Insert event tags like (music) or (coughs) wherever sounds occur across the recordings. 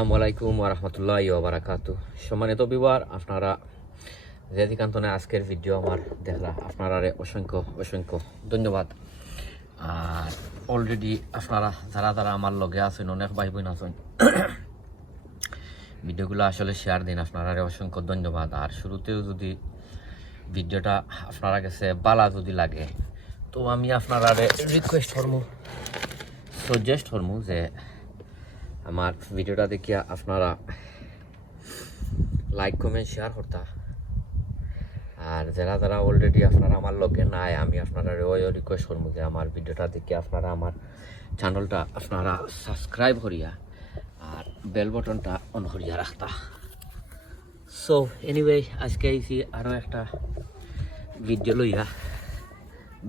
আসসালামু আলাইকুম রহমতুল্লাহ বারাকাত সম্মানিত বিবার আপনারা যেদিকান্তনে আজকের ভিডিও আমার দেখলা আপনারা অসংখ্য অসংখ্য ধন্যবাদ। আর অলরেডি আপনারা যারা যারা আমার লগে আছেন, অনেক ভাই বোন আছেন, (coughs) ভিডিওগুলো আসলে শেয়ার দিন আপনারা অসংখ্য ধন্যবাদ। আর শুরুতেও যদি ভিডিওটা আপনারা কাছে বালা যদি লাগে, তো আমি আপনারা রিকোয়েস্ট করব সাজেস্ট করব যে আমার ভিডিওটা দেখিয়া আপনারা লাইক কমেন্ট শেয়ার করতা। আর যারা যারা অলরেডি আপনারা আমার লগে নাই, আমি আপনারা ওই রিকোয়েস্ট করব যে আমার ভিডিওটা দেখে আপনারা আমার চ্যানেলটা আপনারা সাবস্ক্রাইব করিয়া আর বেল বটনটা অন করিয়া রাখতা। সো এনিওয়ে আজকে আইছি আরও একটা ভিডিও লইয়া।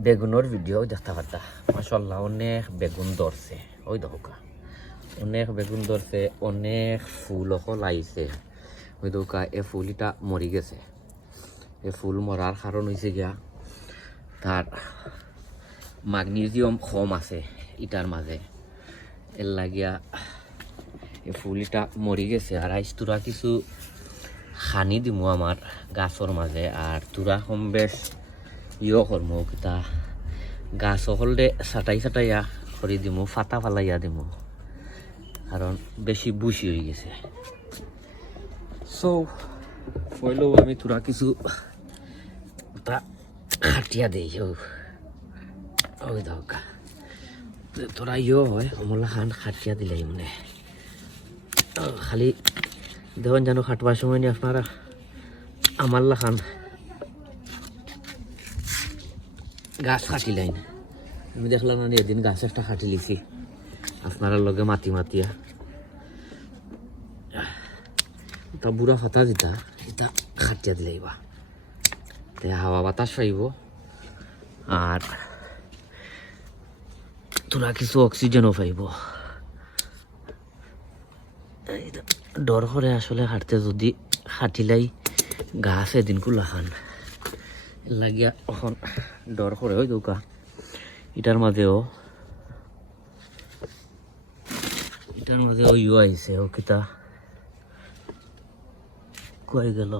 বেগুনের ভিডিও দেখতে পারতা মাসাল্লাহ অনেক বেগুন ধরছে। ওই দোকা অনেক বেগুন ধরছে, অনেক ফুল লাইছে ওই দোকা এ ফুলটা মরি গেছে। এ ফুল মরার কারণ হয়েছে গিয়া তার ম্যাগনেসিয়াম কম আছে ইটার মাঝে এর লাগিয়া এ ফুলটা মরি গেছে। আর আইস তোরা কিছু খানি দিমু আমার গাছর মাঝে আর তোরা কম বেশ ইয় করমু কিতা গাছ হলদে চাটাই চাটাইয়া করে দিমু, ফাটা ফালাইয়া দিমু। কারণ বেশি বুশি হয়ে গেছে। সো পয়লেও আমি তোরা কিছু তা খাটিয়া দেই ওই দরকা তোরা ইয়ে হয় কমলা খান খাটিয়া দিলাই মানে। খালি দেখুন জানো খাটবার সময় নি আপনারা, আমাল্লা খান। গাছ কাটিলাইন আমি দেখলাম না এদিন গাছ একটা কাটি লিছি। আপনারা লগে মাতি মাতিয়া তা বুড়া ফাতা দিতা এটা খাটিয়া দিলাইবা তে হাওয়া বাতাস পাইব আর তোরা কিছু অক্সিজেনও পাইব ডর করে আসলে হাঁটতে যদি হাঁটিলাই গাছ এদিন কুলা খান লাগিয়া এখন ডর করে ওই দৌকা এটার মাঝেও এটার মাঝে ওই আইছে ও কিতা? কই গেল?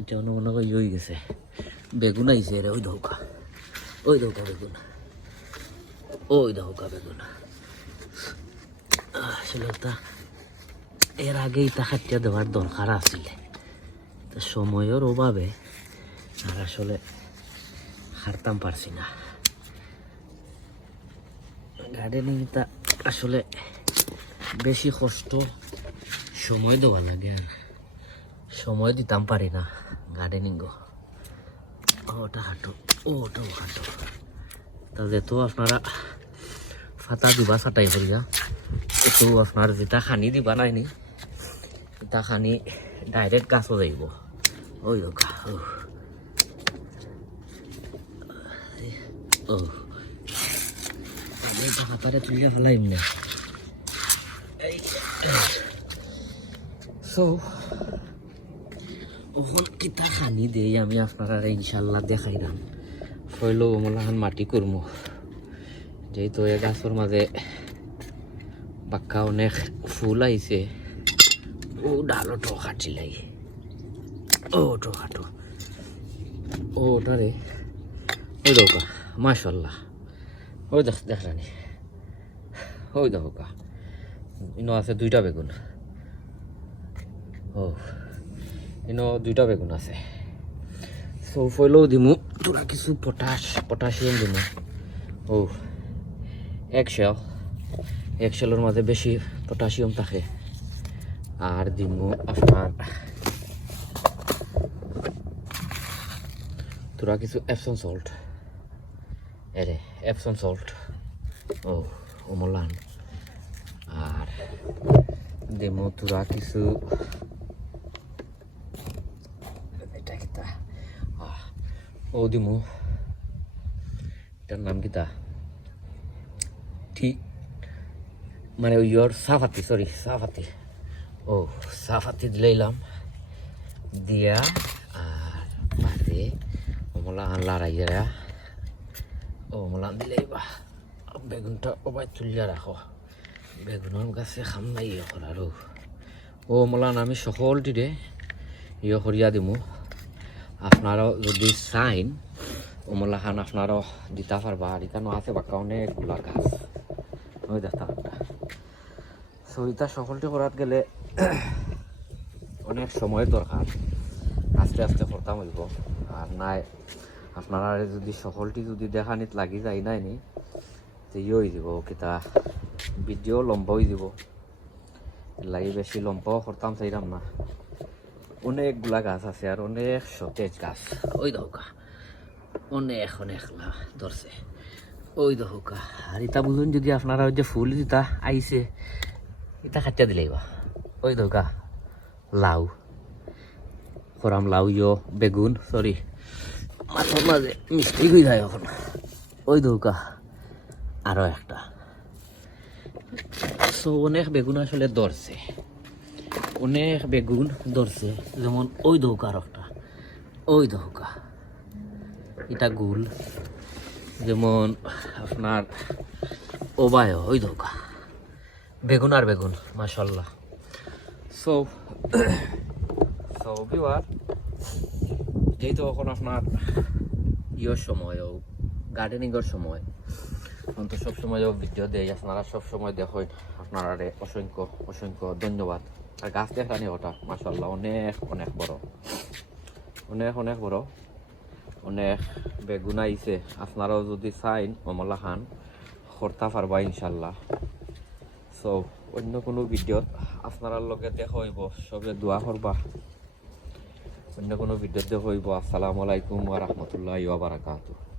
এটা অন্য মনে ইয়ে গেছে বেগুন আইছে রে ওই দৌকা ওই দৌকা বেগুন। ওই দৌকা বেগুন। আসলে তা এর আগে ইটা খাটিয়া দেওয়ার দরকার আসলে তা সময়ের অভাবে আর আসলে হারতাম পারছি না। গার্ডেনিংটা আসলে বেশি কষ্ট সময় দেওয়া লাগে আর। সময় দিতাম পারি না গার্ডেনিং ওটা হাঁটো, ওটাও হাঁটো। তা যেহেতু আপনারা ফাতা দিবা চাটাই করিয়া একটু আপনার যেটা খানি দিবা নাইনি এটা খানি ডাইরেক্ট গাছও যাইব। ওই ও। এটা তুলিয়া ফেলাইম না। সো ওখন কিতা খানি দেই আমি আপনারা ইনশাল্লাহ দেখাইলাম হইলেও ওমলাখান মাটি করমু। যেহেতু এ গাছর মাঝে বাক্কা অনেক ফুল আইছে। ও ডালো টো খাটিলাই। ও টো খাটো। ও ওটারে। ওই দৌকা মাশাল্লাহ ওই দেখ দেখলানি ওই দৌকা ইনো আছে দুইটা বেগুন। ও, ইনো দুইটা বেগুন আছে। সো ফইলেও দিমু। তোরা কিছু পটাশ, পটাশিয়াম দিমু। ও এক শেল এক এক্সেলের মাঝে বেশি পটাশিয়াম থাকে। আর দিমু আপনার তোরা কিছু এপসন সল্ট এরে এপসন সল্ট ও অমলান আর দিমু তোরা কিছু এটা কিতা ও দিমু এটার নাম কিতা ঠিক মানে ওই ইয়র সাফাতি সরি সাফাতি ও সাফাতি দিলাইলাম দিয়া আর বাদে ওমলা লাড়াইয়া ও ওমলা দিলেই বা বেগুনটা ওবাই তুলিয়া রাখো বেগুনের গাছে খাম নাই ইয়ে করারও ও মলান, আমি সকলটিরে ইয়ে করিয়া দিমু। আপনারও যদি চাইন ওমলা খান আপনারও দিতে পারবা আর এখানে আছে বাক্কা অনেকগুলা গাছ। ওই দেখতে পারবা সো এটা সকলটি করাত গেলে (coughs) অনেক সময়ের দরকার আস্তে আস্তে করতাম হইব। আর নাই আপনারা যদি সকলটি যদি দেখানিত লাগি যায় নাই নি তো ইয়ে হয়ে যাব কিতা। ভিডিও লম্বা যাব লাগি বেশি লম্বাও করতাম, চাইলাম না। অনেকগুলা গাছ আছে আর অনেক সতেজ গাছ। ওই দৌকা অনেক অনেক ধরছে। ওই দৌকা আর ইটা বুঝুন যদি আপনারা ওই যে ফুল যেটা আইছে ইতা খাটিয়া দিলে ওই দৌকা লাউ। করাম লাউ ইয় বেগুন সরি মাথার মাঝে মিষ্টি হয়ে যায় এখন। ওই দৌকা আরও একটা। সো অনেক বেগুন আসলে ধরছে। অনেক বেগুন ধরছে, যেমন ওই দৌকা আর একটা। ওই দৌকা এটা গুল। যেমন আপনার ওবায়, ওই দৌকা বেগুন আর বেগুন মাসাল্লাহ সো সো বিওয়ার যেহেতু এখন আপনার ইয়ের সময় ও গার্ডেনিংয়ের সময়, এখন তো সবসময় ভিডিও দেয়, আপনারা সবসময় দেখেন। আপনারা অসংখ্য অসংখ্য ধন্যবাদ। আর গাছ দেখানি ওটা মাসাল্লাহ অনেক অনেক বড়। অনেক অনেক বড়। অনেক বেগুন আইছে। আপনারাও যদি চাইন অমলা খান, করতে পারবা ইনশাল্লাহ সো অন্য কোনো ভিডিওত আপনার লগে দেখা হইব। সবে দোয়া করবা। অন্য কোনো ভিডিওতে হইব। আসসালামু আলাইকুম ওয়া রাহমাতুল্লাহি ওয়া বারাকাতুহু।